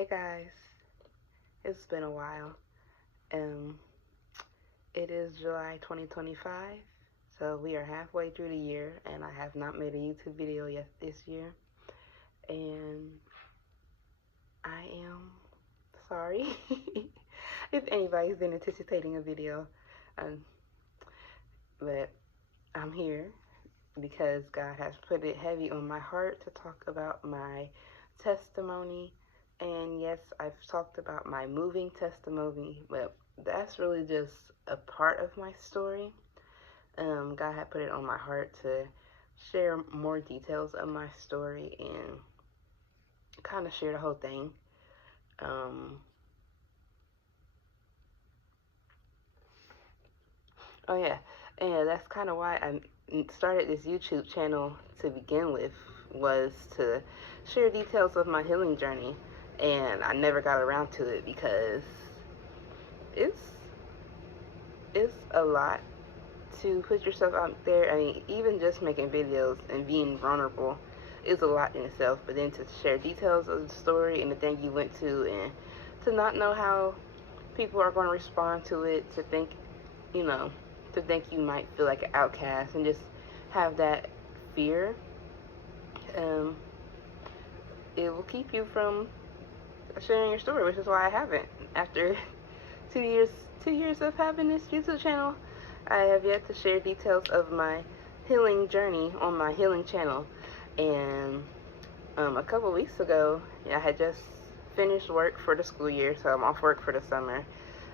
Hey guys, it's been a while. Um, it is July 2025, so we are halfway through the year, and I have not made a YouTube video yet this year, and I am sorry if anybody's been anticipating a video, um, but I'm here because God has put it heavy on my heart to talk about my testimony. And yes, I've talked about my moving testimony, but that's really just a part of my story. God had put it on my heart to share more details of my story and kind of share the whole thing. Um, oh yeah, and that's kind of why I started this YouTube channel to begin with, was to share details of my healing journey, and I never got around to it because it's it's a lot to put yourself out there. I mean, even just making videos and being vulnerable is a lot in itself, but then to share details of the story and the thing you went to, and to not know how people are going to respond to it, to think, you know, to think you might feel like an outcast and just have that fear, um, it will keep you from sharing your story, which is why I haven't. After 2 years, 2 years of having this YouTube channel, I have yet to share details of my healing journey on my healing channel. And a couple weeks ago, I had just finished work for the school year, so I'm off work for the summer.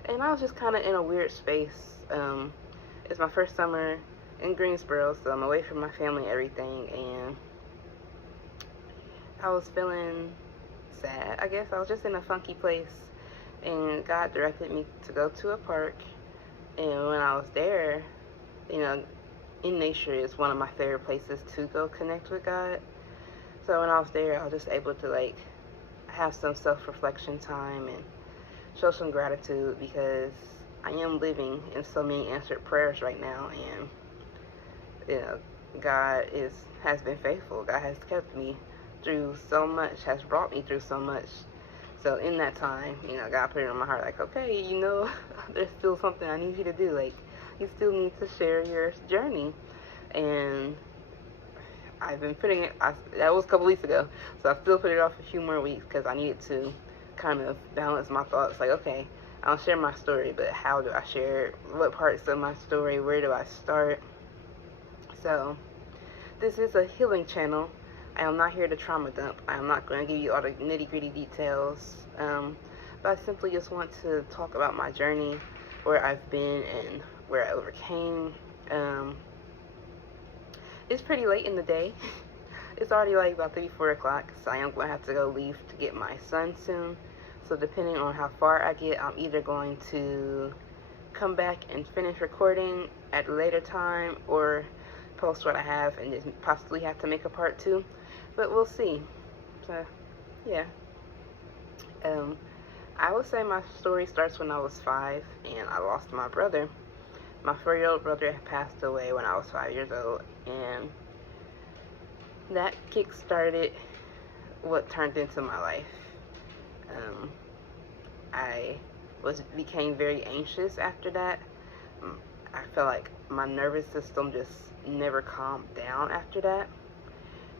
And I was just kind of in a weird space. It's my first summer in Greensboro, so I'm away from my family and everything. And I was feeling sad, I guess. I was just in a funky place. And God directed me to go to a park. And when I was there, you know, in nature is one of my favorite places to go connect with God. So when I was there, I was just able to like have some self-reflection time and show some gratitude, because I am living in so many answered prayers right now, and you know, God has been faithful. God has kept me through so much, has brought me through so much. So in that time, God put it on my heart, like, okay, there's still something I need you to do. Like, you still need to share your journey. And I've been putting it, that was a couple weeks ago, so I still put it off a few more weeks because I needed to kind of balance my thoughts. Like, okay, I'll share my story, but how do I share it? What parts of my story? Where do I start? So, this is a healing channel. I am not here to trauma dump. I am not going to give you all the nitty-gritty details, but I simply just want to talk about my journey, where I've been and where I overcame. It's pretty late in the day. It's already like about 3, 4 o'clock, so I am going to have to go leave to get my son soon. So depending on how far I get, I'm either going to come back and finish recording at a later time, or post what I have and just possibly have to make a part 2. But we'll see. So, yeah. I would say my story starts when I was 5 and I lost my brother. My 4-year-old brother had passed away when I was 5 years old, and that kick-started what turned into my life. I became very anxious after that. I felt like my nervous system just never calmed down after that.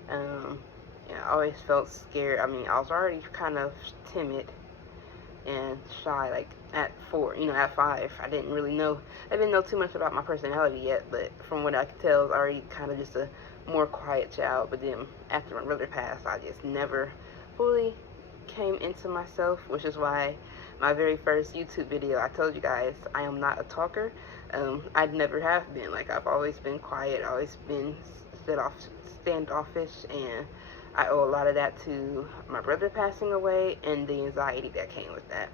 I always felt scared. I mean, I was already kind of timid and shy, like at 4, at 5. I didn't know too much about my personality yet, but from what I could tell, I was already kind of just a more quiet child. But then after my brother passed, I just never fully came into myself, which is why my very first YouTube video, I told you guys I am not a talker. I never have been. Like, I've always been quiet, always been standoffish, and I owe a lot of that to my brother passing away and the anxiety that came with that.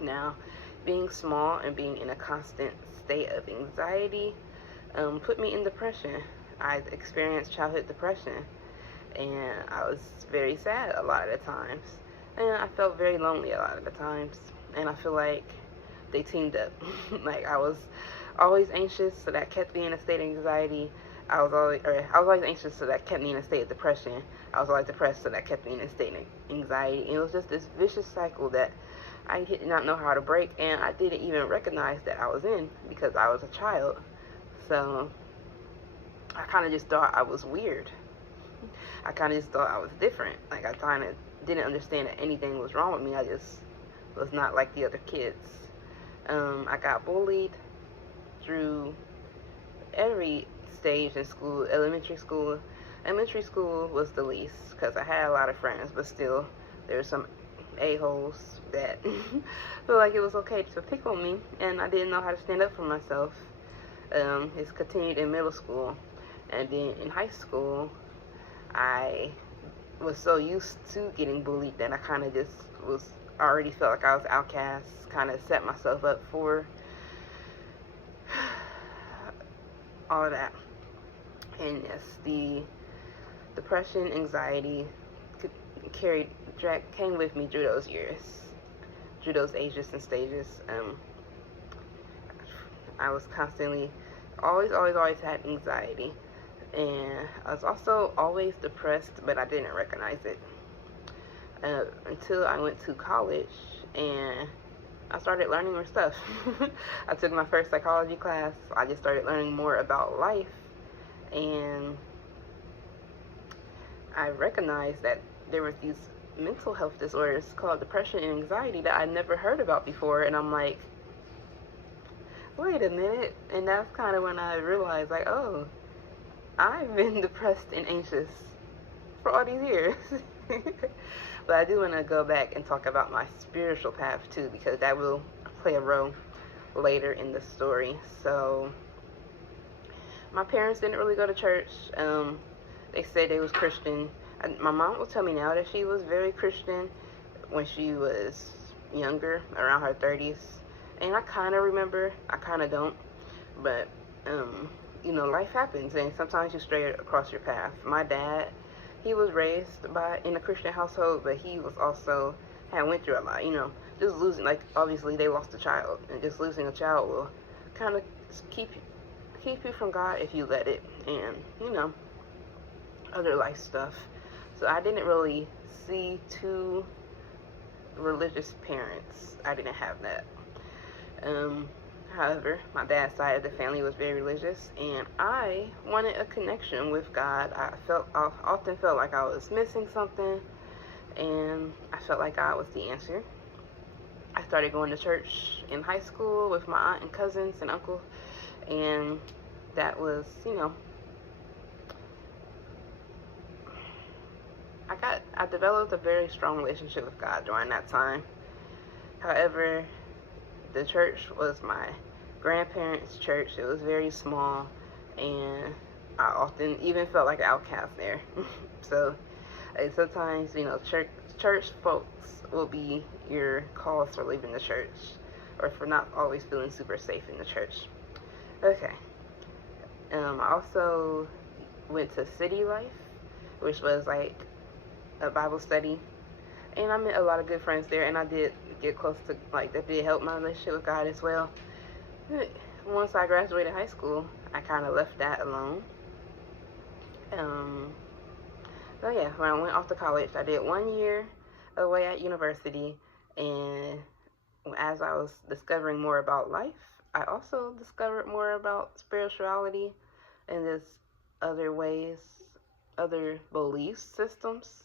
Now, being small and being in a constant state of anxiety put me in depression. I experienced childhood depression, and I was very sad a lot of the times, and I felt very lonely a lot of the times, and I feel like they teamed up. Like, I was always anxious, so that kept me in a state of anxiety. I was always anxious, so that kept me in a state of depression. I was always depressed, so that kept me in a state of anxiety. And it was just this vicious cycle that I did not know how to break, and I didn't even recognize that I was in because I was a child. So I kind of just thought I was weird. I kind of just thought I was different. Like, I kind of didn't understand that anything was wrong with me. I just was not like the other kids. I got bullied through every stage in school. Elementary school was the least because I had a lot of friends, but still there were some a-holes that felt like it was okay to pick on me, and I didn't know how to stand up for myself. It's continued in middle school, and then in high school I was so used to getting bullied that I kind of just was already felt like I was outcast, kind of set myself up for all of that. And yes, the depression, anxiety came with me through those years, through those ages and stages. I was constantly, always had anxiety, and I was also always depressed, but I didn't recognize it until I went to college and I started learning more stuff. I took my first psychology class. I just started learning more about life, and I recognized that there were these mental health disorders called depression and anxiety that I never heard about before, and I'm like, wait a minute. And that's kind of when I realized, like, oh, I've been depressed and anxious for all these years. But I do want to go back and talk about my spiritual path too, because that will play a role later in the story. So my parents didn't really go to church. They said they was Christian. My mom will tell me now that she was very Christian when she was younger, around her 30s. And I kind of remember, I kind of don't. But, life happens, and sometimes you stray across your path. My dad, he was raised in a Christian household, but he was also, had went through a lot, just losing, like, obviously they lost a child, and just losing a child will kind of keep you from God if you let it, and, other life stuff. So I didn't really see two religious parents. I didn't have that. However, my dad's side of the family was very religious, and I wanted a connection with God. I often felt like I was missing something, and I felt like God was the answer. I started going to church in high school with my aunt and cousins and uncle, and that was, I developed a very strong relationship with God during that time. However, the church was my grandparents' church. It was very small, and I often even felt like an outcast there. So sometimes, church folks will be your cause for leaving the church, or for not always feeling super safe in the church. Okay. I also went to City Life, which was like a Bible study, and I met a lot of good friends there, and I did get close to, like, that did help my relationship with God as well. Once I graduated high school, I kind of left that alone. So yeah, when I went off to college, I did 1 year away at university, and as I was discovering more about life, I also discovered more about spirituality and just other ways, other belief systems,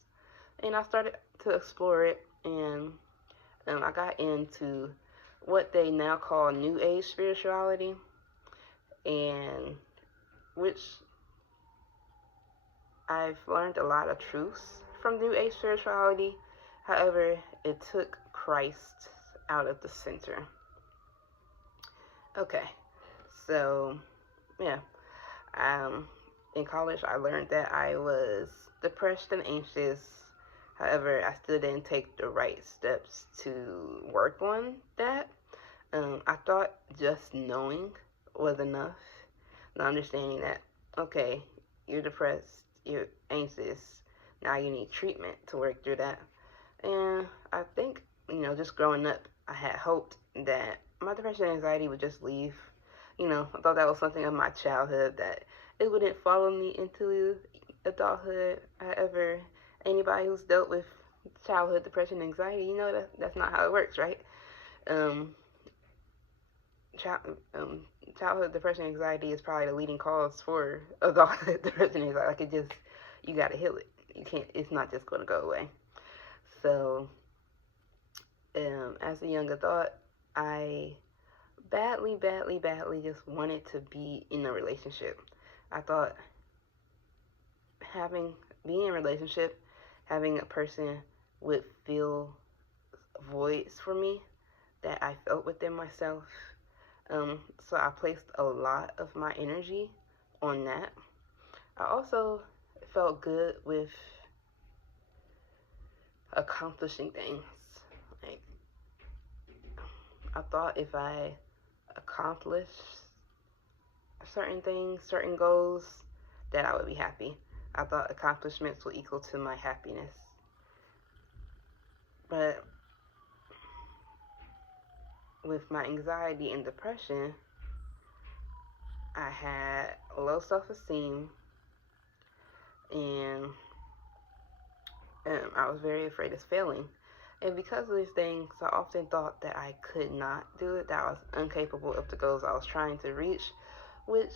and I started to explore it, and I got into what they now call New Age spirituality, and which I've learned a lot of truths from New Age spirituality. However, it took Christ out of the center. Okay, so yeah, in college I learned that I was depressed and anxious. However, I still didn't take the right steps to work on that. I thought just knowing was enough, not understanding that, okay, you're depressed, you're anxious, now you need treatment to work through that. And I think, just growing up, I had hoped that my depression and anxiety would just leave. I thought that was something of my childhood, that it wouldn't follow me into adulthood. However, anybody who's dealt with childhood depression and anxiety, you know that's not how it works, right? Um, child, um, childhood depression and anxiety is probably the leading cause for adulthood depression and anxiety. Like it just, you gotta heal it. You can't. It's not just gonna go away. So, as a young adult, I badly, badly, badly just wanted to be in a relationship. I thought having being in a relationship, having a person would fill voids for me that I felt within myself. So I placed a lot of my energy on that. I also felt good with accomplishing things. Like I thought if I accomplished certain things, certain goals, that I would be happy. I thought accomplishments were equal to my happiness. But with my anxiety and depression, I had low self-esteem and I was very afraid of failing. And because of these things, I often thought that I could not do it, that I was incapable of the goals I was trying to reach, which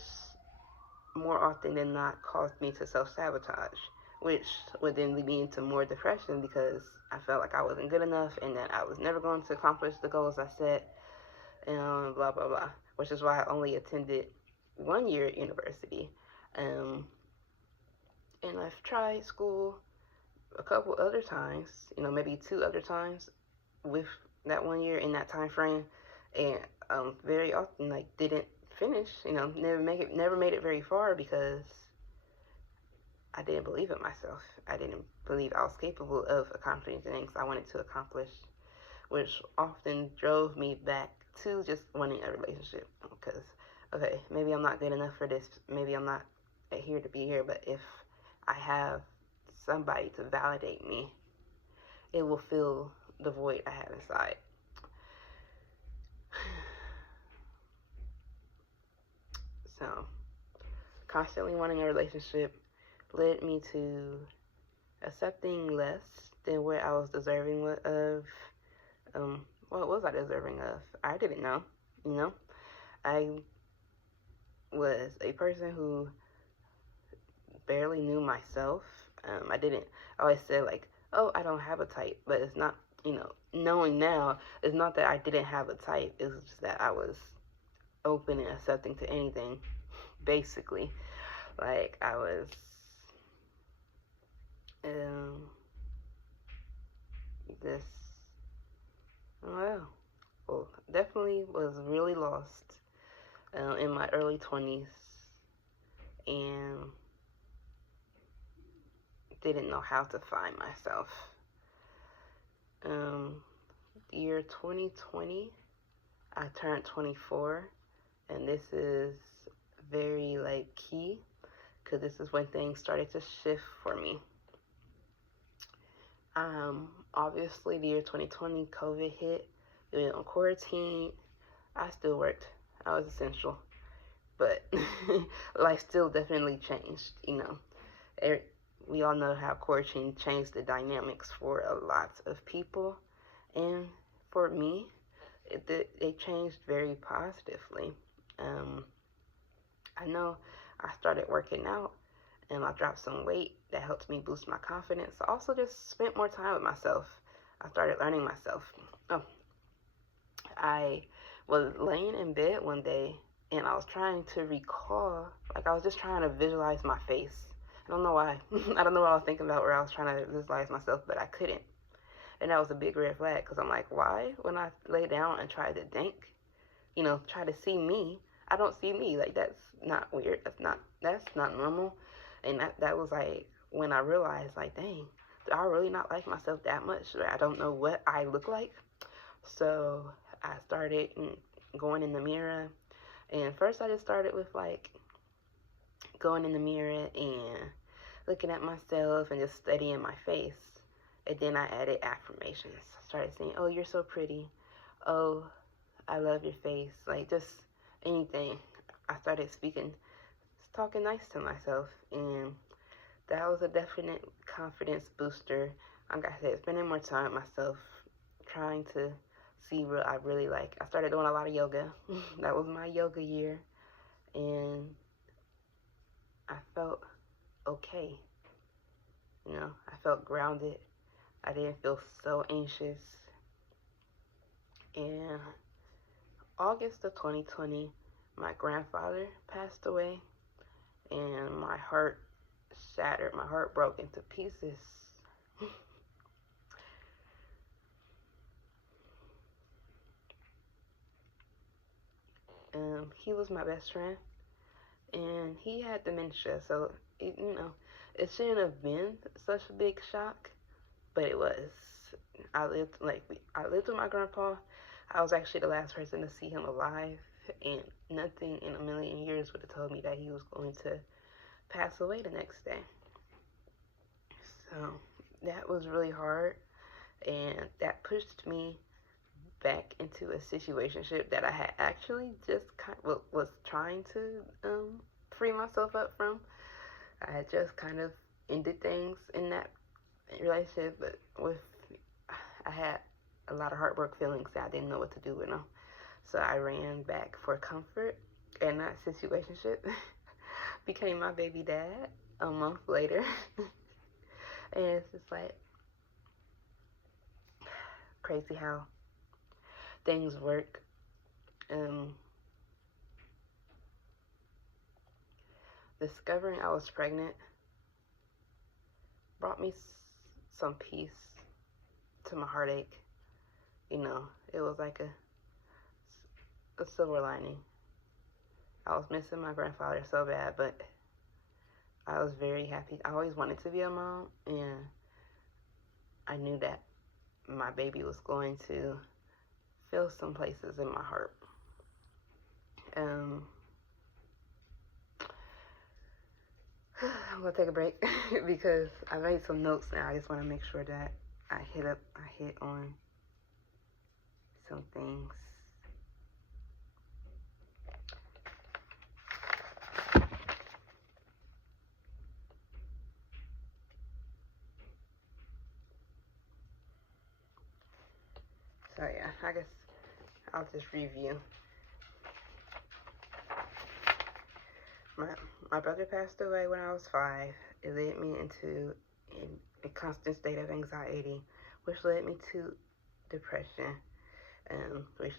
more often than not caused me to self-sabotage, which would then lead me into more depression because I felt like I wasn't good enough and that I was never going to accomplish the goals I set, and blah, blah, blah, which is why I only attended 1 year at university. And I've tried school a couple other times, maybe 2 other times with that 1 year in that time frame, and very often like didn't finish. Never made it very far because I didn't believe in myself. I didn't believe I was capable of accomplishing the things I wanted to accomplish, which often drove me back to just wanting a relationship. Because, okay, maybe I'm not good enough for this. Maybe I'm not here to be here. But if I have somebody to validate me, it will fill the void I have inside. So, constantly wanting a relationship led me to accepting less than what I was deserving of. What was I deserving of? I didn't know. I was a person who barely knew myself. I always said like, oh, I don't have a type, but it's not, knowing now, it's not that I didn't have a type, it's just that I was open and accepting to anything, basically. Like, I was, this, well, definitely was really lost in my early 20s and didn't know how to find myself. The year 2020, I turned 24, and this is very key because this is when things started to shift for me. Obviously, the year 2020, COVID hit. We went on quarantine. I still worked. I was essential, but life still definitely changed. We all know how quarantine changed the dynamics for a lot of people, and for me, it changed very positively. I know I started working out and I dropped some weight that helped me boost my confidence. I also just spent more time with myself. I started learning myself. I was laying in bed one day and I was trying to recall, I was just trying to visualize my face. I don't know why. I don't know what I was thinking about where I was trying to visualize myself, but I couldn't. And that was a big red flag because I'm like, why? When I lay down and try to think, try to see me, I don't see me. That's not weird. That's not normal. And that was when I realized dang, do I really not like myself that much? I don't know what I look like. So I started going in the mirror. And first I just started with going in the mirror and looking at myself and just studying my face. And then I added affirmations. I started saying, oh, you're so pretty. Oh, I love your face. Just anything. I started speaking talking nice to myself, and that was a definite confidence booster. Like I said, spending more time with myself, trying to see what I really like. I started doing a lot of yoga. That was my yoga year, and I felt okay. I felt grounded. I didn't feel so anxious. And August of 2020, my grandfather passed away, and my heart shattered. My heart broke into pieces. He was my best friend, and he had dementia, so it shouldn't have been such a big shock, but it was. I lived with my grandpa. I was actually the last person to see him alive, and nothing in a million years would have told me that he was going to pass away the next day. So that was really hard, and that pushed me back into a situationship that I had actually just was trying to free myself up from. I had just kind of ended things in that relationship, but I had a lot of heartbreak feelings that I didn't know what to do with them. So I ran back for comfort, and that situationship became my baby dad a month later. And it's just like crazy how things work. Discovering I was pregnant brought me some peace to my heartache. It was like a silver lining. I was missing my grandfather so bad, but I was very happy. I always wanted to be a mom, and I knew that my baby was going to fill some places in my heart. I'm gonna take a break because I made some notes now. I just want to make sure that I hit on some things. So yeah, I guess I'll just review. My brother passed away when I was 5. It led me into a constant state of anxiety, which led me to depression, which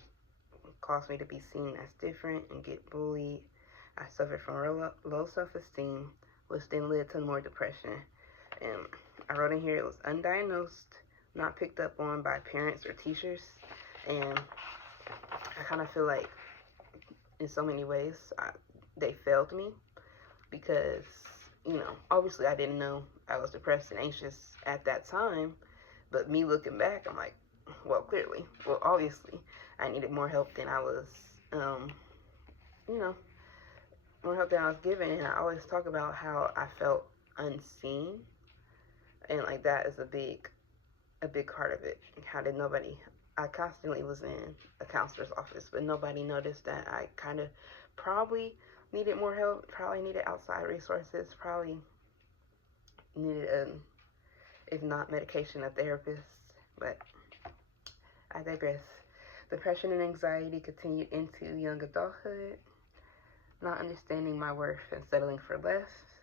caused me to be seen as different and get bullied. I suffered from low self-esteem, which then led to more depression. And I wrote in here it was undiagnosed, not picked up on by parents or teachers, and I kind of feel like in so many ways they failed me because, obviously I didn't know I was depressed and anxious at that time, but me looking back, I'm like, obviously I needed more help than I was, more help than I was given, and I always talk about how I felt unseen, and like that is a big part of it. How did I constantly was in a counselor's office, but nobody noticed that I kind of probably needed more help, probably needed outside resources, probably needed, if not medication, a therapist, but I digress. Depression and anxiety continued into young adulthood, not understanding my worth and settling for less,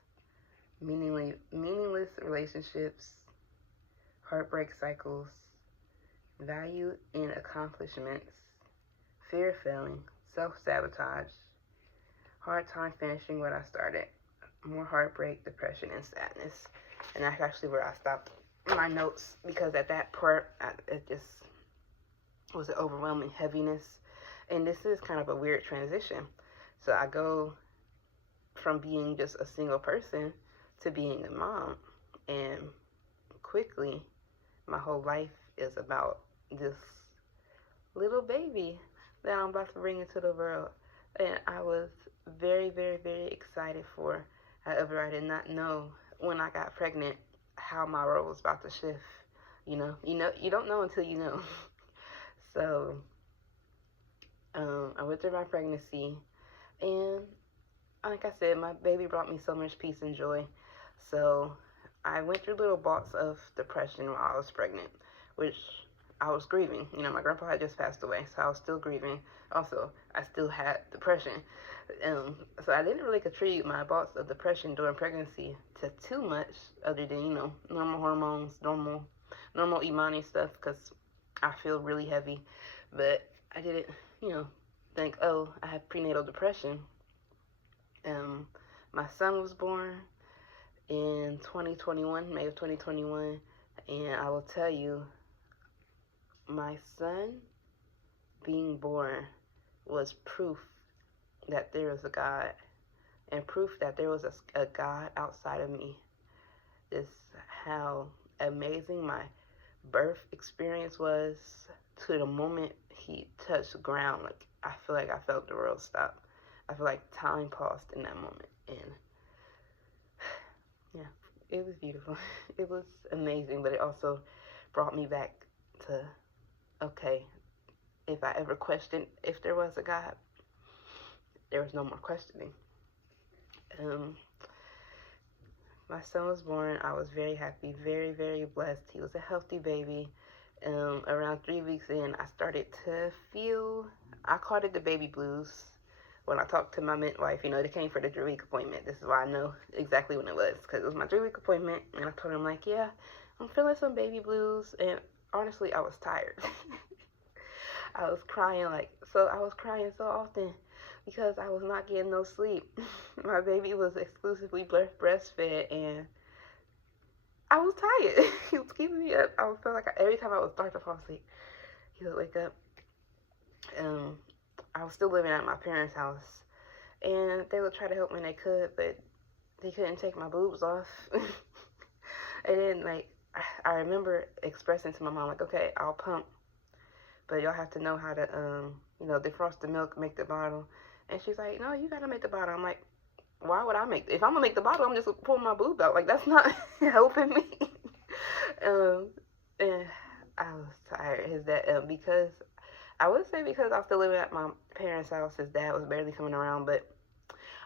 meaningless relationships, heartbreak cycles, value in accomplishments, fear of failing, self-sabotage, hard time finishing what I started, more heartbreak, depression, and sadness. And that's actually where I stopped my notes, because at that part, it just was an overwhelming heaviness. And this is kind of a weird transition. So I go from being just a single person to being a mom, and quickly my whole life is about this little baby that I'm about to bring into the world. And I was very, very, very excited for. However, I did not know when I got pregnant how my role was about to shift. You don't know until you know. So I went through my pregnancy, and like I said, my baby brought me so much peace and joy. So I went through little bouts of depression while I was pregnant, which I was grieving. You know, my grandpa had just passed away, so I was still grieving. Also, I still had depression. So I didn't really contribute my bouts of depression during pregnancy to too much, other than, you know, normal hormones, normal Imani stuff, because I feel really heavy. But I didn't, you know, think, oh, I have prenatal depression. My son was born in 2021, May of 2021, and I will tell you, my son being born was proof that there is a God, and proof that there was a God outside of me. This how amazing my birth experience was to the moment he touched the ground. Like, I feel like I felt the world stop. I feel like time paused in that moment, and yeah, it was beautiful. It was amazing, but it also brought me back to, okay, if I ever questioned if there was a God, there was no more questioning. My son was born. I was very happy, very, very blessed. He was a healthy baby. Around 3 weeks in, I started to feel, I called it the baby blues. When I talked to my midwife, you know, they came for the 3-week appointment. This is why I know exactly when it was, because it was my 3-week appointment, and I told him, like, yeah, I'm feeling some baby blues, and honestly, I was tired. I was crying, I was crying so often because I was not getting no sleep. My baby was exclusively breastfed, and I was tired. He was keeping me up. I felt like every time I would start to fall asleep, he would wake up. I was still living at my parents' house, and they would try to help when they could, but they couldn't take my boobs off. And then, like, I remember expressing to my mom, like, okay, I'll pump, but y'all have to know how to, you know, defrost the milk, make the bottle. And she's like, no, you gotta make the bottle. I'm like, why would I make, if I'm gonna make the bottle, I'm just pulling my boob out. Like, that's not helping me. And I was tired. His dad, because, I would say because I was still living at my parents' house, his dad was barely coming around, but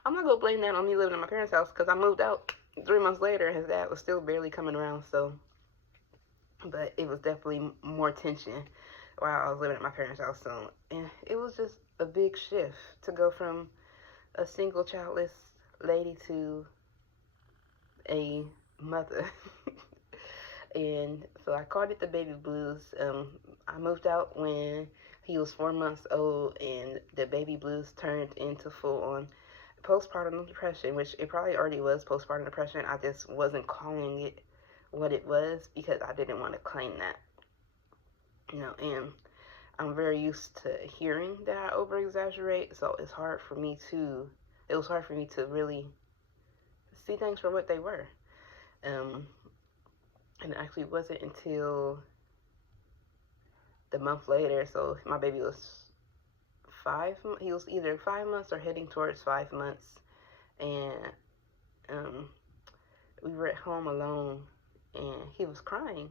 I'm not gonna blame that on me living at my parents' house, because I moved out 3 months later, and his dad was still barely coming around, so, but it was definitely more tension while I was living at my parents' house, so, and it was just a big shift to go from a single childless lady to a mother. And so I called it the baby blues. I moved out when he was 4 months old, and the baby blues turned into full-on postpartum depression, which it probably already was postpartum depression. I just wasn't calling it what it was because I didn't want to claim that. You know, and I'm very used to hearing that I over-exaggerate, so it was hard for me to really see things for what they were. And it actually wasn't until the month later, so my baby was he was either 5 months or heading towards 5 months, and we were at home alone, and he was crying,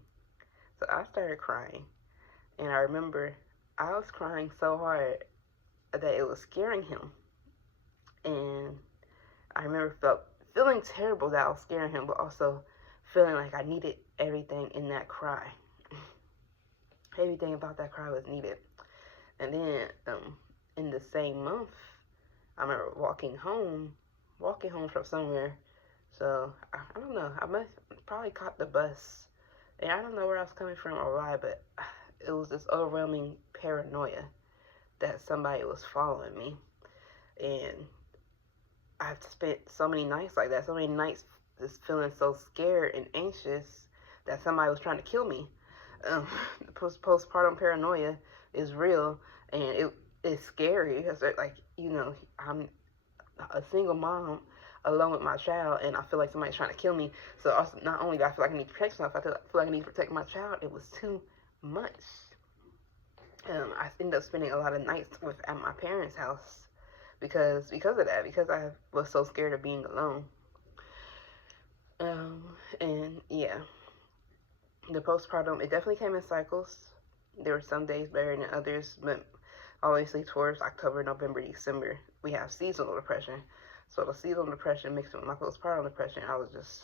so I started crying, and I remember I was crying so hard that it was scaring him, and I remember feeling terrible that I was scaring him, but also feeling like I needed everything in that cry. Everything about that cry was needed. And then in the same month, I remember walking home from somewhere. So I don't know. I must probably caught the bus, and I don't know where I was coming from or why, but it was this overwhelming paranoia that somebody was following me, and I've spent so many nights like that. So many nights just feeling so scared and anxious that somebody was trying to kill me. The postpartum paranoia is real, and it is scary because, like, you know, I'm a single mom alone with my child, and I feel like somebody's trying to kill me. So also, not only do I feel like I need to protect myself, I feel like I need to protect my child. It was too much. I ended up spending a lot of nights at my parents' house because of that, because I was so scared of being alone. And yeah, the postpartum, it definitely came in cycles. There were some days better than others, but obviously towards October, November, December, we have seasonal depression. So the seasonal depression mixed with my postpartum depression, I was just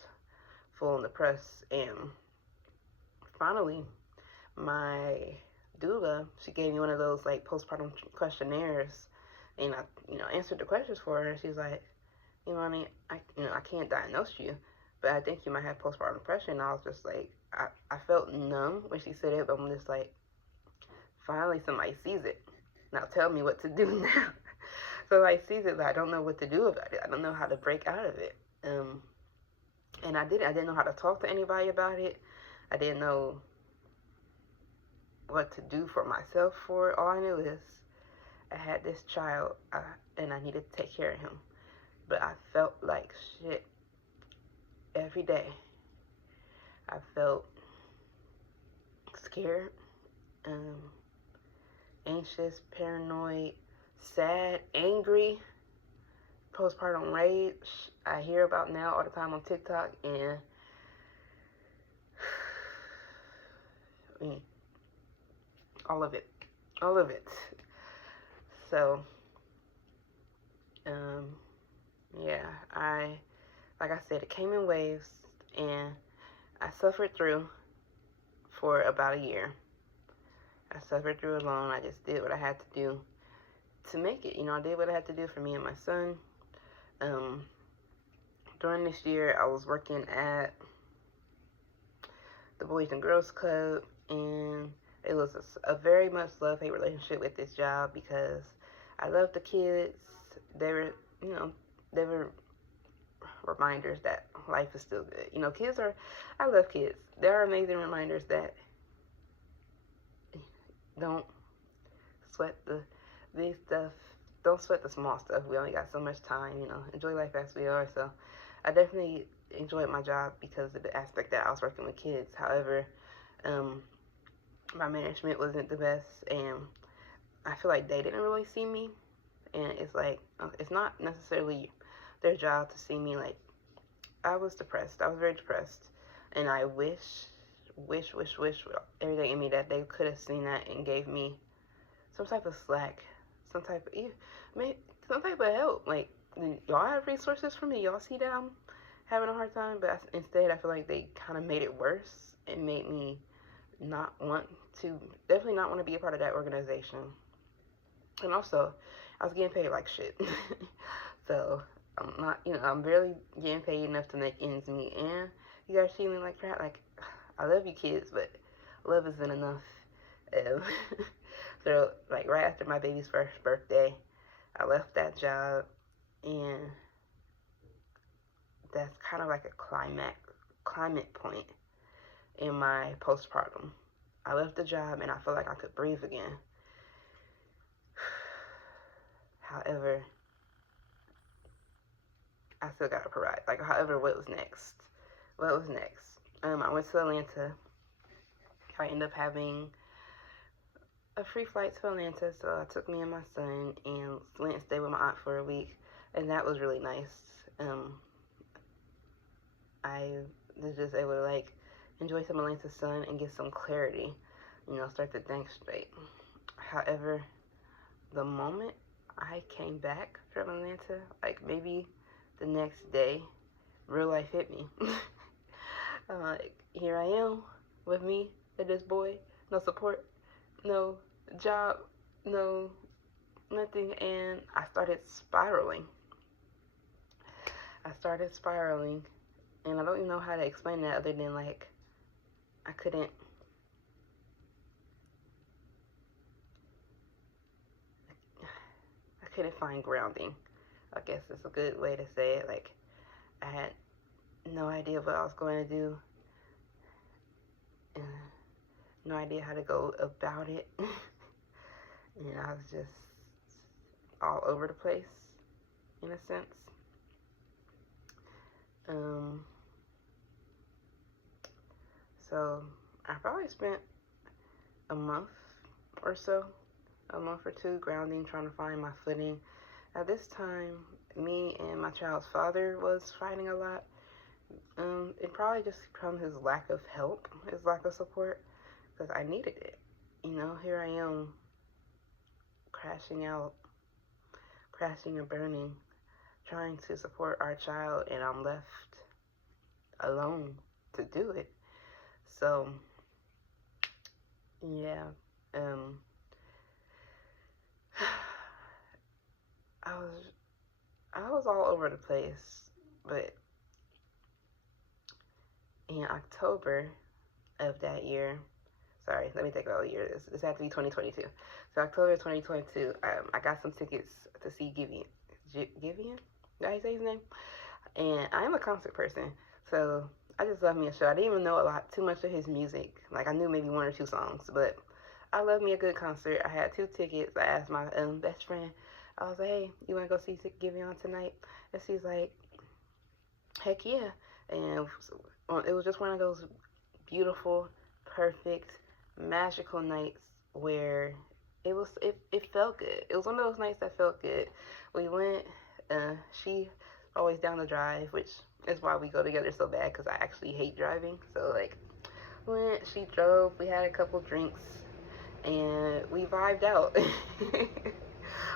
full depressed. And finally, my doula, she gave me one of those like postpartum questionnaires, and I, answered the questions for her. And she's like, honey, I can't diagnose you, but I think you might have postpartum depression. And I was just like, I felt numb when she said it, but I'm just like, finally somebody sees it. Now tell me what to do now. So I sees it, but I don't know what to do about it. I don't know how to break out of it. And I didn't know how to talk to anybody about it. I didn't know what to do for myself for it. All I knew is I had this child, and I needed to take care of him. But I felt like shit every day. I felt scared, anxious, paranoid, sad, angry, postpartum rage. I hear about now all the time on TikTok, and I mean, all of it. So, yeah, like I said, it came in waves, and I suffered through for about a year. I suffered through alone. I just did what I had to do to make it. I did what I had to do for me and my son. During this year, I was working at the Boys and Girls Club, and it was a very much love-hate relationship with this job because I love the kids. They were, they were reminders that life is still good. I love kids. There are amazing reminders that don't sweat the big stuff. Don't sweat the small stuff. We only got so much time, enjoy life as we are. So I definitely enjoyed my job because of the aspect that I was working with kids. However, my management wasn't the best, and I feel like they didn't really see me. And it's like, it's not necessarily their job to see me. Like, I was depressed. I was very depressed. And I wish with everything in me that they could have seen that and gave me some type of slack, some type of help. Like, y'all have resources for me. Y'all see that I'm having a hard time, but instead I feel like they kind of made it worse and made me definitely not want to be a part of that organization. And also, I was getting paid like shit. So I'm not, I'm barely getting paid enough to make ends meet. And you guys treat me like crap. Like, I love you kids, but love isn't enough. So, like, right after my baby's first birthday, I left that job, and that's kind of like a climate point in my postpartum. I left the job, and I felt like I could breathe again. However, I still got to provide. Like, however, what was next? I went to Atlanta. I ended up having a free flight to Atlanta, so I took me and my son and went and stayed with my aunt for a week, and that was really nice. I was just able to, like, enjoy some Atlanta sun and get some clarity, start to think straight. However, the moment I came back from Atlanta, like, maybe the next day, real life hit me. I'm like, here I am with me and this boy, no support, no job, no nothing, and I started spiraling, and I don't even know how to explain that other than, like, I couldn't find grounding. I guess it's a good way to say it. Like, I had no idea what I was going to do, and no idea how to go about it. And I was just all over the place, in a sense. So I probably spent a month or two grounding, trying to find my footing. At this time, me and my child's father was fighting a lot. It probably just from his lack of help, his lack of support, because I needed it. Here I am, crashing and burning, trying to support our child, and I'm left alone to do it. So, yeah, um, I was I was all over the place, but in October of that year, sorry, let me take out a year. This had to be 2022. So October 2022, I got some tickets to see Giveon. Giveon? Did I say his name? And I'm a concert person, so I just love me a show. I didn't even know too much of his music. Like I knew maybe one or two songs, but I love me a good concert. I had 2 tickets. I asked my best friend. I was like, "Hey, you want to go see Giveon tonight?" And she's like, "Heck yeah!" And it was just one of those beautiful, perfect, magical nights where it felt good. It was one of those nights that felt good. We went. She always down the drive, which is why we go together so bad because I actually hate driving. So like, she drove. We had a couple drinks, and we vibed out.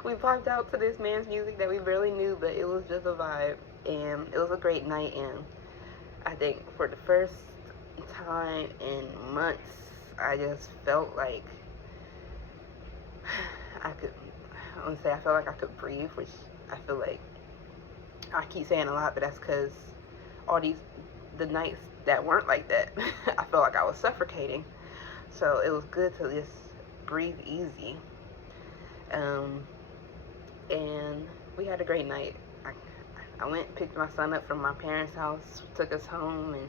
We vibed out to this man's music that we barely knew, but it was just a vibe, and it was a great night. And I think for the first time in months, I just felt like I could. I want to say I felt like I could breathe, which I feel like I keep saying a lot, but that's because the nights that weren't like that, I felt like I was suffocating. So it was good to just breathe easy. And we had a great night. I went and picked my son up from my parents' house, took us home, and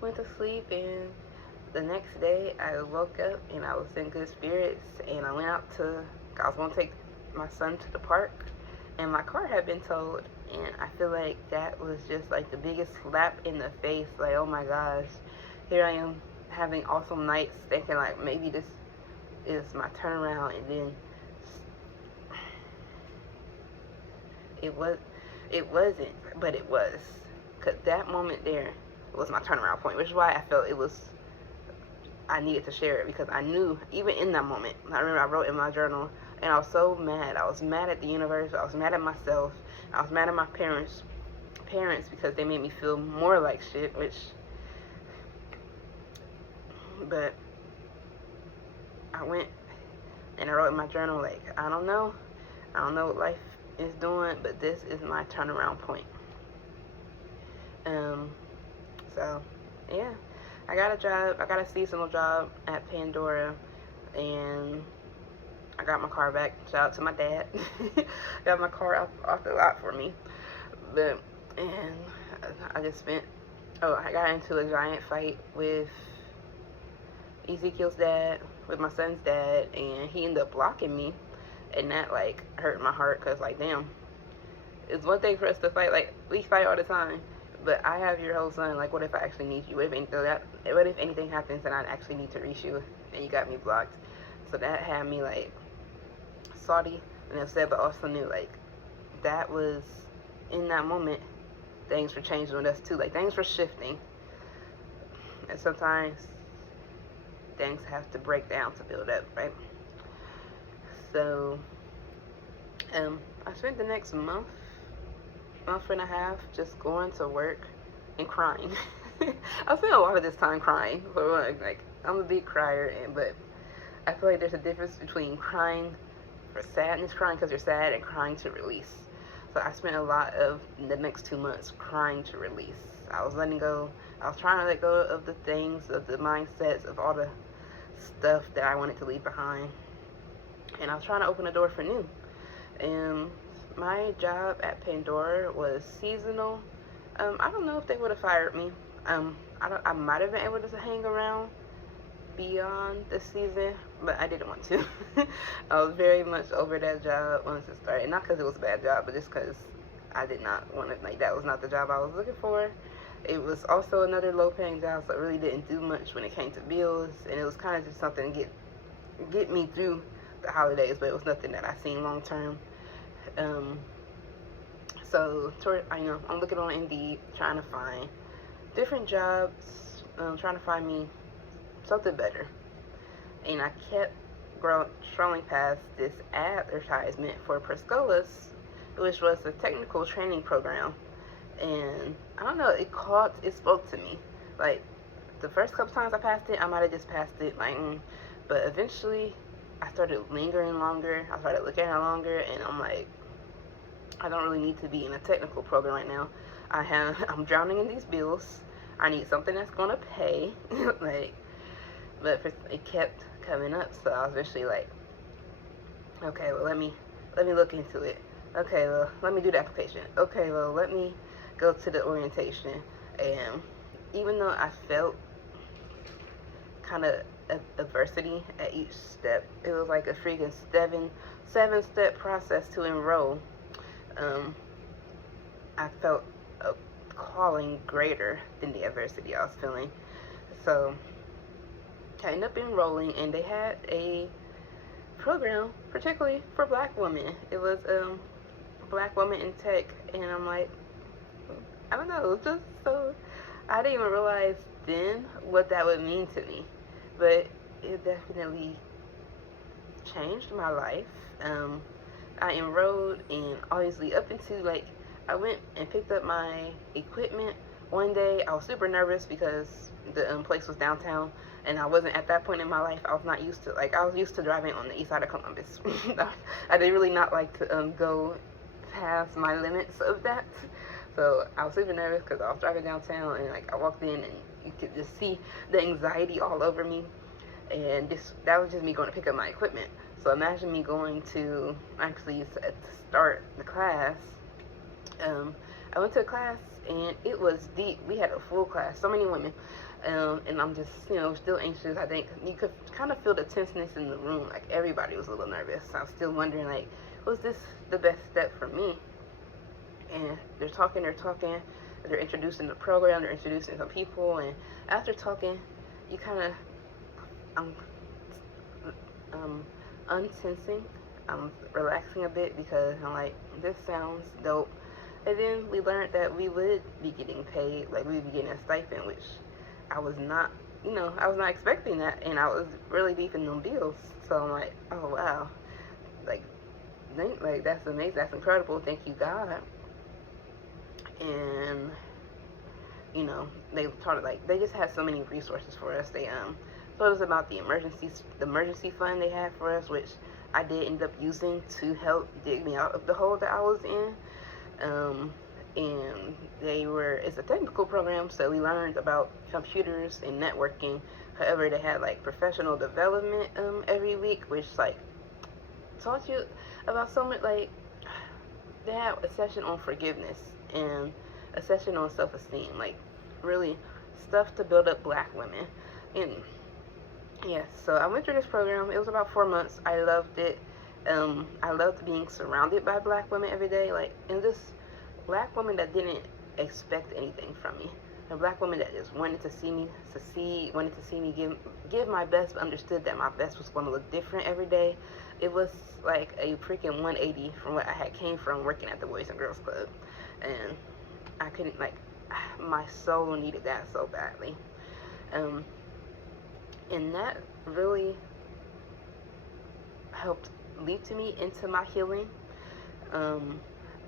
went to sleep. And the next day, I woke up and I was in good spirits. And I went out I was going to take my son to the park, and my car had been towed. And I feel like that was just like the biggest slap in the face. Like, oh my gosh, here I am having awesome nights, thinking like maybe this is my turnaround, and then it wasn't, but it was. Cause that moment there was my turnaround point, which is why I felt I needed to share it, because I knew even in that moment. I remember I wrote in my journal, and I was so mad. I was mad at the universe. I was mad at myself. I was mad at my parents because they made me feel more like shit. But I went and I wrote in my journal like, I don't know what life is doing, but this is my turnaround point. So yeah, I got a job. I got a seasonal job at Pandora, and I got my car back. Shout out to my dad. Got my car off the lot for me. And I just spent. Oh, I got into a giant fight with Ezekiel's dad, with my son's dad, and he ended up blocking me, and that like hurt my heart, because like, damn, it's one thing for us to fight. Like, we fight all the time, but I have your whole son. Like, what if I actually need you? What if anything happens and I actually need to reach you, and you got me blocked? So that had me like salty and upset, but also knew like that was, in that moment, things were changing with us too. Like, things were shifting, and sometimes things have to break down to build up, right? So I spent the next month and a half just going to work and crying. I spent a lot of this time crying. Like, I'm a big crier, but I feel like there's a difference between crying for sadness, crying because you're sad, and crying to release. So I spent a lot of the next 2 months crying to release. I was letting go. I was trying to let go of the things, of the mindsets, of all the stuff that I wanted to leave behind. And I was trying to open a door for new. And my job at Pandora was seasonal. I don't know if they would have fired me. I might have been able to hang around beyond the season, but I didn't want to. I was very much over that job once it started. Not because it was a bad job, but just because I did not want to, like, that was not the job I was looking for. It was also another low-paying job, so it really didn't do much when it came to bills, and it was kind of just something to get me through the holidays, but it was nothing that I seen long-term. So I'm looking on Indeed, trying to find different jobs, trying to find me something better. And I kept scrolling past this advertisement for Priscilla's which was a technical training program. And I don't know, it spoke to me. Like, the first couple times I passed it, I might have just passed it, like, but eventually I started lingering longer. I started looking at it longer, and I'm like, I don't really need to be in a technical program right now. I'm drowning in these bills. I need something that's gonna pay. Like, it kept coming up, so I was eventually like, okay, well, let me look into it. Okay, well, let me do the application. Okay, well, let me go to the orientation. And even though I felt kind of adversity at each step, it was like a freaking seven-step process to enroll. I felt a calling greater than the adversity I was feeling. So I ended up enrolling, and they had a program particularly for black women. It was black women in tech, and I'm like, I don't know, it was just so, I didn't even realize then what that would mean to me, but it definitely changed my life. I enrolled, and obviously up into, like, I went and picked up my equipment one day. I was super nervous because the place was downtown, and I wasn't at that point in my life. I was not used to, like, I was used to driving on the east side of Columbus. I did really not like to go past my limits of that. So I was super nervous because I was driving downtown, and like I walked in and you could just see the anxiety all over me. And that was just me going to pick up my equipment. So imagine me going to actually start the class. I went to a class, and it was deep. We had a full class, so many women. And I'm just, still anxious. I think you could kind of feel the tenseness in the room. Like, everybody was a little nervous. I was still wondering, like, was this the best step for me? And they're talking, they're introducing the program, they're introducing some people, and after talking, you kind of, untensing, I'm relaxing a bit because I'm like, this sounds dope. And then we learned that we would be getting paid, like we would be getting a stipend, which I was not, I was not expecting that, and I was really deep in them bills. So I'm like, oh wow, like that's amazing, that's incredible, thank you God. And they taught, like, they just had so many resources for us. They told us about the emergency fund they had for us, which I did end up using to help dig me out of the hole that I was in. And it's a technical program, so we learned about computers and networking. However, they had like professional development every week, which like taught you about so much. Like, they had a session on forgiveness and a session on self-esteem, like really stuff to build up black women. And yes, so I went through this program. It was about 4 months. I loved it. I loved being surrounded by black women every day, like, and just black women that didn't expect anything from me. A black woman that just wanted to see me succeed, wanted to see me give my best, but understood that my best was going to look different every day. It was like a freaking 180 from what I had came from working at the Boys and Girls Club. And I couldn't, like, my soul needed that so badly. And that really helped lead to me into my healing.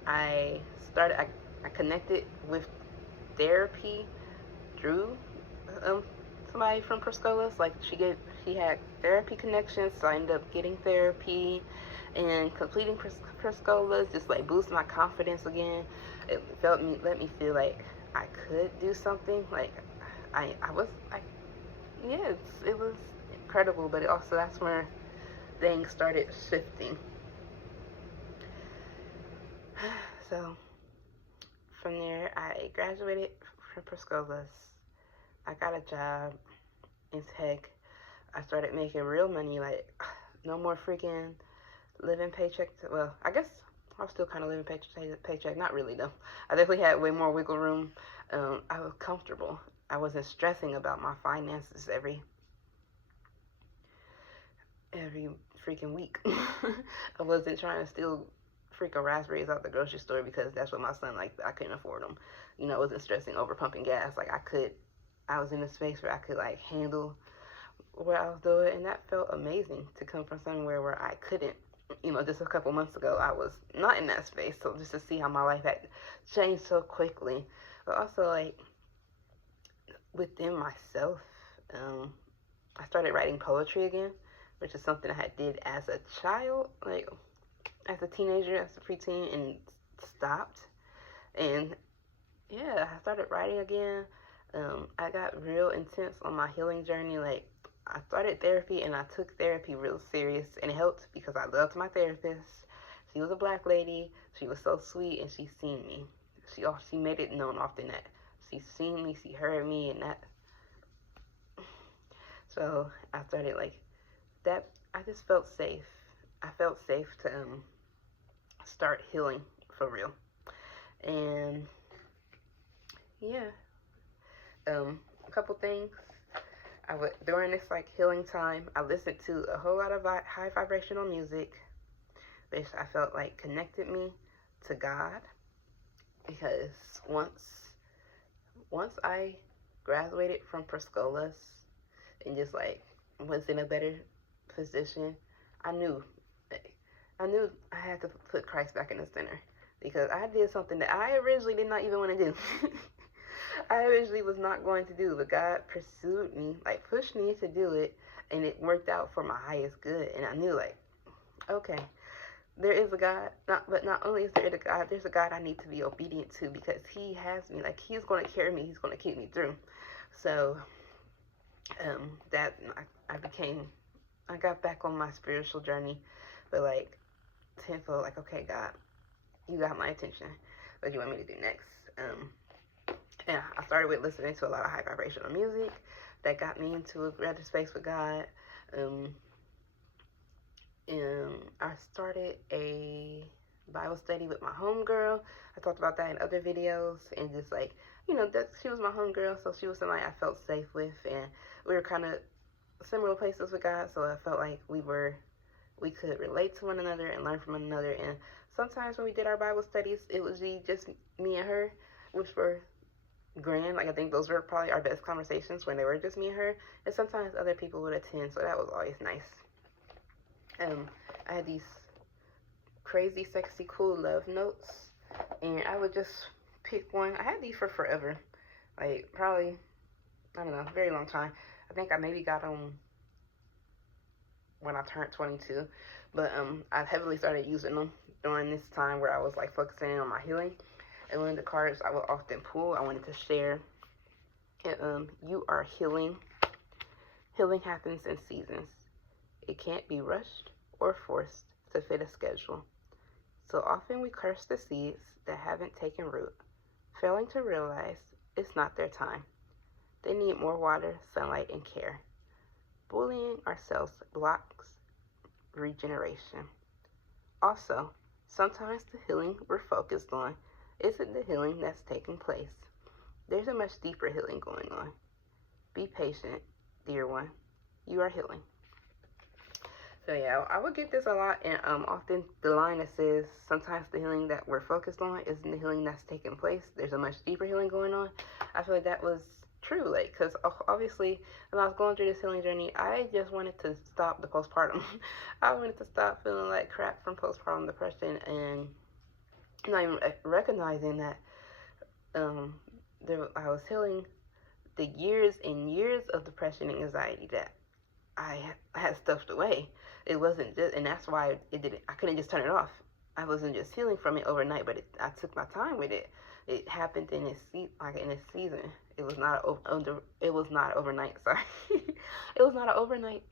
I connected with therapy through somebody from Priscilla's. Like, she had therapy connections, so I ended up getting therapy and completing Priscilla's, just like boost my confidence again. It let me feel like I could do something. Like, I was like, yes, it was incredible, but that's where things started shifting. So from there, I graduated from Priscilla's. I got a job in tech. I started making real money, like, no more freaking living paycheck. Well, I guess I was still kind of living paycheck. Not really, though. I definitely had way more wiggle room. I was comfortable. I wasn't stressing about my finances every freaking week. I wasn't trying to steal freaking raspberries out the grocery store because that's what my son liked. I couldn't afford them. I wasn't stressing over pumping gas. Like, I was in a space where I could, like, handle what I was doing, and that felt amazing to come from somewhere where I couldn't. just a couple months ago, I was not in that space. So just to see how my life had changed so quickly, but also like within myself, I started writing poetry again, which is something I had did as a child, like as a teenager, as a preteen, and stopped. And yeah, I started writing again. I got real intense on my healing journey. Like, I started therapy and I took therapy real serious, and it helped because I loved my therapist. She was a black lady. She was so sweet, and she seen me. She made it known often that she seen me, she heard me, and that. So I started like that. I just felt safe. I felt safe to start healing for real. And yeah, a couple things. I would during this like healing time, I listened to a whole lot of high vibrational music, which I felt like connected me to God. Because once I graduated from Perscolas and just like was in a better position, I knew I had to put Christ back in the center, because I did something that I originally did not even want to do. I originally was not going to do, but God pursued me, like pushed me to do it, and it worked out for my highest good. And I knew, like, okay, there is a God, but not only is there a God, there's a God I need to be obedient to, because He has me, like He's going to carry me, He's going to keep me through. So that I got back on my spiritual journey, but like tenfold, like, okay, God, you got my attention. What do you want me to do next? And I started with listening to a lot of high vibrational music that got me into a better space with God. And I started a Bible study with my homegirl. I talked about that in other videos, and just like, that she was my homegirl, so she was somebody I felt safe with, and we were kind of similar places with God, so I felt like we could relate to one another and learn from one another. And sometimes when we did our Bible studies, it was just me and her, which were grand. Like, I think those were probably our best conversations, when they were just me and her. And sometimes other people would attend, so that was always nice. I had these crazy, sexy, cool love notes, and I would just pick one. I had these for forever, like probably, I don't know, very long time. I think I maybe got them when I turned 22, but I heavily started using them during this time where I was like focusing on my healing. And one of the cards I would often pull, I wanted to share. You are healing. Healing happens in seasons. It can't be rushed or forced to fit a schedule. So often we curse the seeds that haven't taken root, failing to realize it's not their time. They need more water, sunlight, and care. Bullying ourselves blocks regeneration. Also, sometimes the healing we're focused on isn't the healing that's taking place. There's a much deeper healing going on. Be patient, dear one. You are healing. So yeah, I would get this a lot, and often the line that says, sometimes the healing that we're focused on isn't the healing that's taking place. There's a much deeper healing going on. I feel like that was true, like, because obviously when I was going through this healing journey, I just wanted to stop the postpartum. I wanted to stop feeling like crap from postpartum depression, and not even recognizing that I was healing the years and years of depression and anxiety that I had stuffed away. It wasn't just, and that's why I couldn't just turn it off. I wasn't just healing from it overnight, but I took my time with it. It happened in a season. It was not overnight. Sorry, it was not an overnight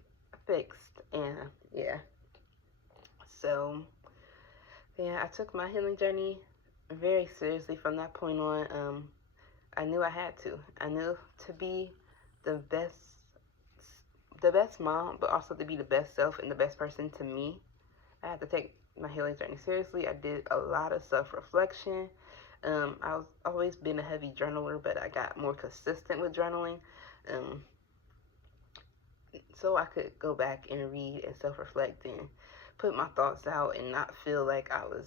fixed. And yeah, so yeah, I took my healing journey very seriously from that point on. I knew I had to. I knew to be the best mom, but also to be the best self and the best person to me, I had to take my healing journey seriously. I did a lot of self-reflection. I was always been a heavy journaler, but I got more consistent with journaling, so I could go back and read and self-reflect and put my thoughts out and not feel like I was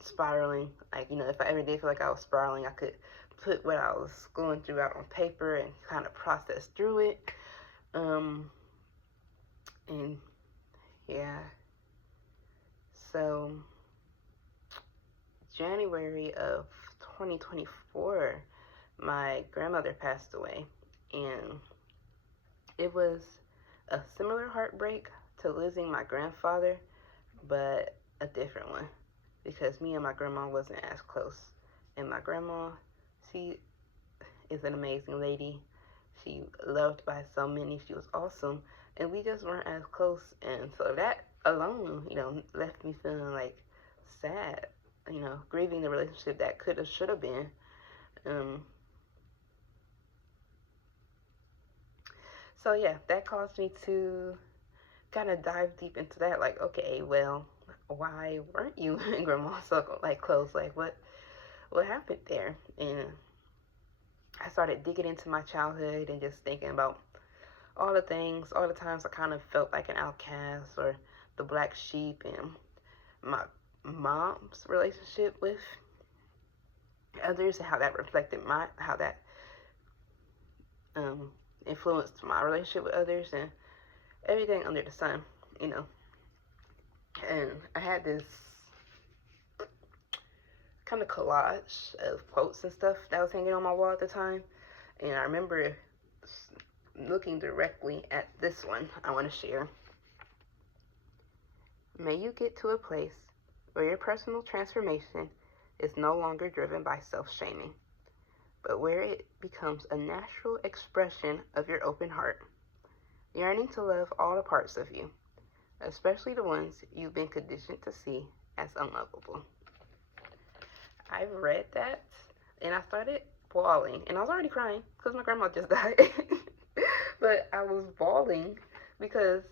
spiraling. Like, if I ever did feel like I was spiraling, I could put what I was going through out on paper and kind of process through it. And yeah, So, January of 2024, my grandmother passed away, and it was a similar heartbreak to losing my grandfather, but a different one because me and my grandma wasn't as close. And my grandma, she is an amazing lady. She loved by so many. She was awesome, and we just weren't as close. And so that alone, left me feeling like sad. Grieving the relationship that could have, should have been. Um, so yeah, that caused me to kind of dive deep into that. Like, okay, well, why weren't you and grandma so like close? Like, what happened there? And I started digging into my childhood and just thinking about all the things, all the times I kind of felt like an outcast or the black sheep, and my mom's relationship with others, and how that reflected how that influenced my relationship with others, and everything under the sun, you know. And I had this kind of collage of quotes and stuff that was hanging on my wall at the time, and I remember looking directly at this one I want to share. May you get to a place where your personal transformation is no longer driven by self-shaming, but where it becomes a natural expression of your open heart, yearning to love all the parts of you, especially the ones you've been conditioned to see as unlovable. I read that and I started bawling, and I was already crying because my grandma just died. But I was bawling because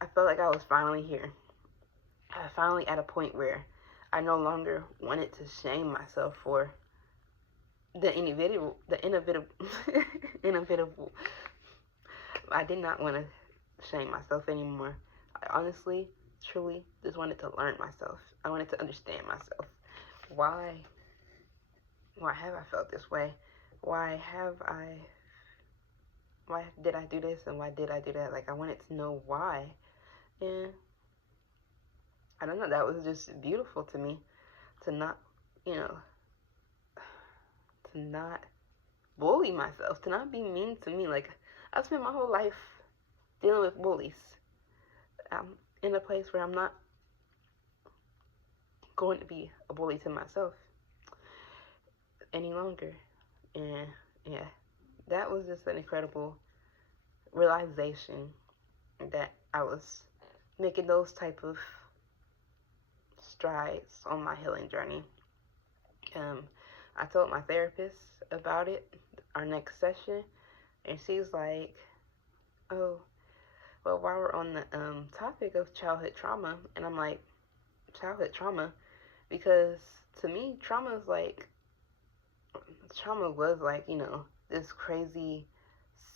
I felt like I was finally here. I was finally at a point where I no longer wanted to shame myself for the inevitable. Inevitable. I did not want to shame myself anymore. I honestly, truly just wanted to learn myself. I wanted to understand myself. Why have I felt this way? Why did I do this and why did I do that? Like, I wanted to know why. And I don't know, that was just beautiful to me, to not, to not bully myself, to not be mean to me. Like, I spent my whole life dealing with bullies. I'm in a place where I'm not going to be a bully to myself any longer. And yeah, that was just an incredible realization that I was making those type of strides on my healing journey. I told my therapist about it, our next session, and she's like, oh, well, while we're on the topic of childhood trauma, and I'm like, childhood trauma? Because to me, trauma was like, this crazy,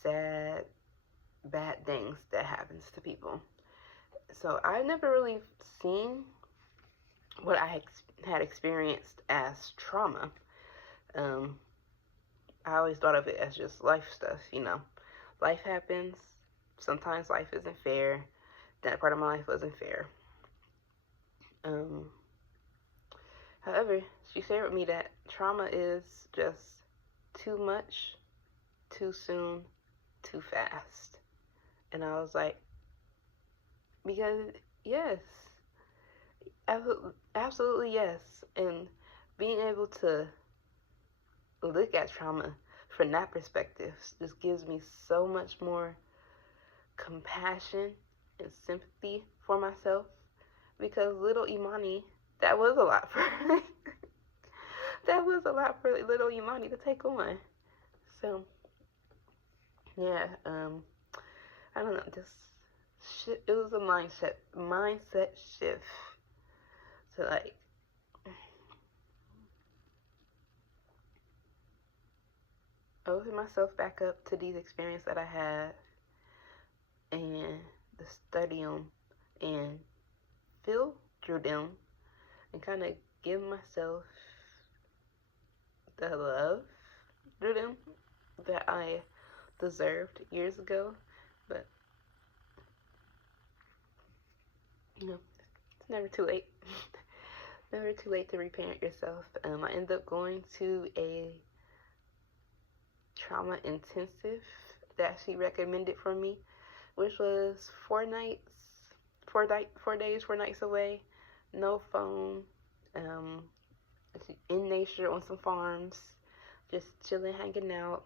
sad, bad things that happens to people. So I've never really seen what I had experienced as trauma. I always thought of it as just life stuff, Life happens. Sometimes life isn't fair. That part of my life wasn't fair. However, she shared with me that trauma is just too much, too soon, too fast. And I was like, because yes, absolutely yes. And being able to look at trauma from that perspective just gives me so much more compassion and sympathy for myself, because little Imani, that was a lot for little Imani to take on. So yeah, I don't know, just it was a mindset shift to like open myself back up to these experiences that I had, and to study them and feel through them, and kind of give myself the love through them that I deserved years ago. But It's never too late. Never too late to reparent yourself. I ended up going to a trauma intensive that she recommended for me, which was 4 days, 4 nights away, no phone, in nature on some farms, just chilling, hanging out,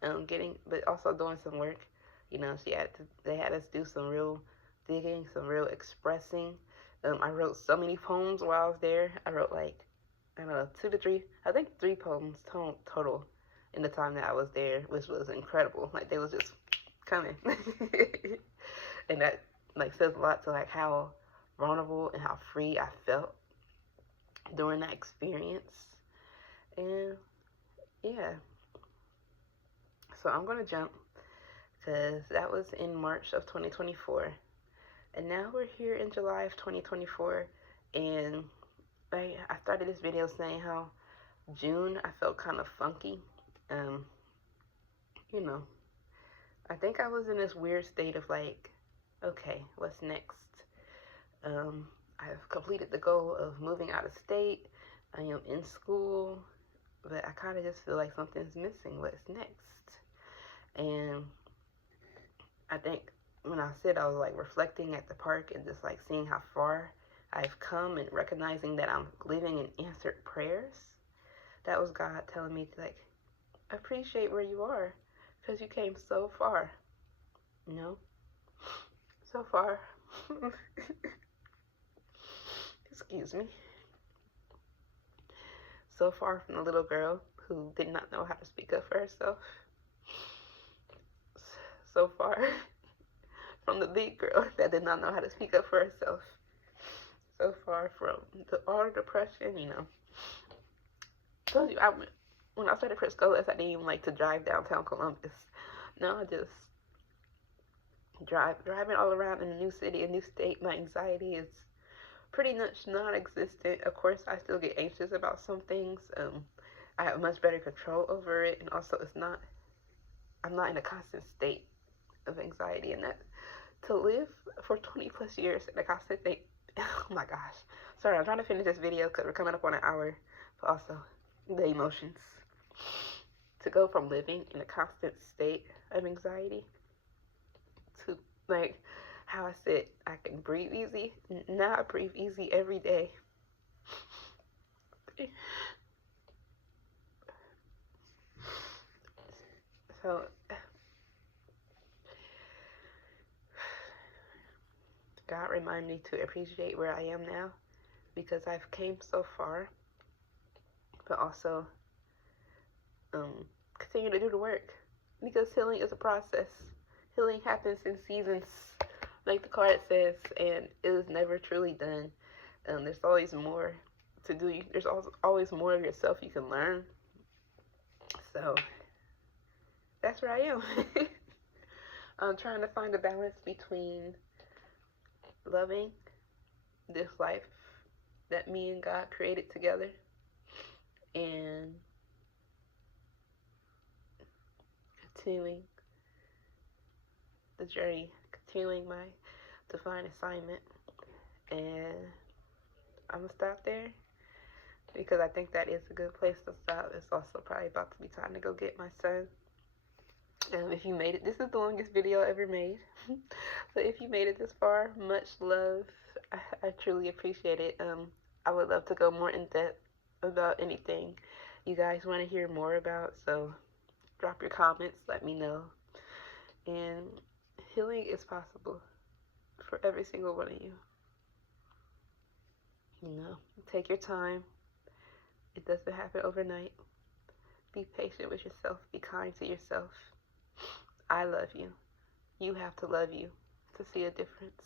but also doing some work. They had us do some real digging, some real expressing. I wrote so many poems while I was there. I wrote like, I don't know, 2 to 3, I think 3 poems total in the time that I was there, which was incredible. Like, they was just coming. And that like says a lot to like how vulnerable and how free I felt during that experience. And yeah, so I'm gonna jump because that was in March of 2024, and now we're here in July of 2024. And I started this video saying how June I felt kind of funky. You know, I think I was in this weird state of like, okay, what's next? I've completed the goal of moving out of state. I am in school, but I kind of just feel like something's missing. What's next? And I think when I said, I was like reflecting at the park and just like seeing how far I've come and recognizing that I'm living in answered prayers. That was God telling me to like appreciate where you are, because you came so far, so far. Excuse me. So far from the little girl who did not know how to speak up for herself. So far from the big girl that did not know how to speak up for herself. So far from all the depression, Told you, when I started Criscolas, I didn't even like to drive downtown Columbus. No, I just driving all around in a new city, a new state. My anxiety is pretty much non-existent. Of course, I still get anxious about some things. I have much better control over it, and also I'm not in a constant state of anxiety, and that to live for 20 plus years in a constant state, oh my gosh. Sorry, I'm trying to finish this video because we're coming up on an hour, but also the emotions. To go from living in a constant state of anxiety to like how I said I can breathe easy. Now I breathe easy every day. So God remind me to appreciate where I am now, because I've came so far, but also continue to do the work, because healing is a process. Healing happens in seasons, like the card says, and it is never truly done. There's always more to do. There's always more of yourself you can learn. So that's where I am. I'm trying to find a balance between loving this life that me and God created together and continuing the journey, continuing my divine assignment. And I'm gonna stop there because I think that is a good place to stop. It's also probably about to be time to go get my son. If you made it, this is the longest video ever made. So if you made it this far, much love. I truly appreciate it. I would love to go more in depth about anything you guys want to hear more about. So drop your comments, let me know. And healing is possible for every single one of you. Take your time. It doesn't happen overnight. Be patient with yourself. Be kind to yourself. I love you. You have to love you to see a difference.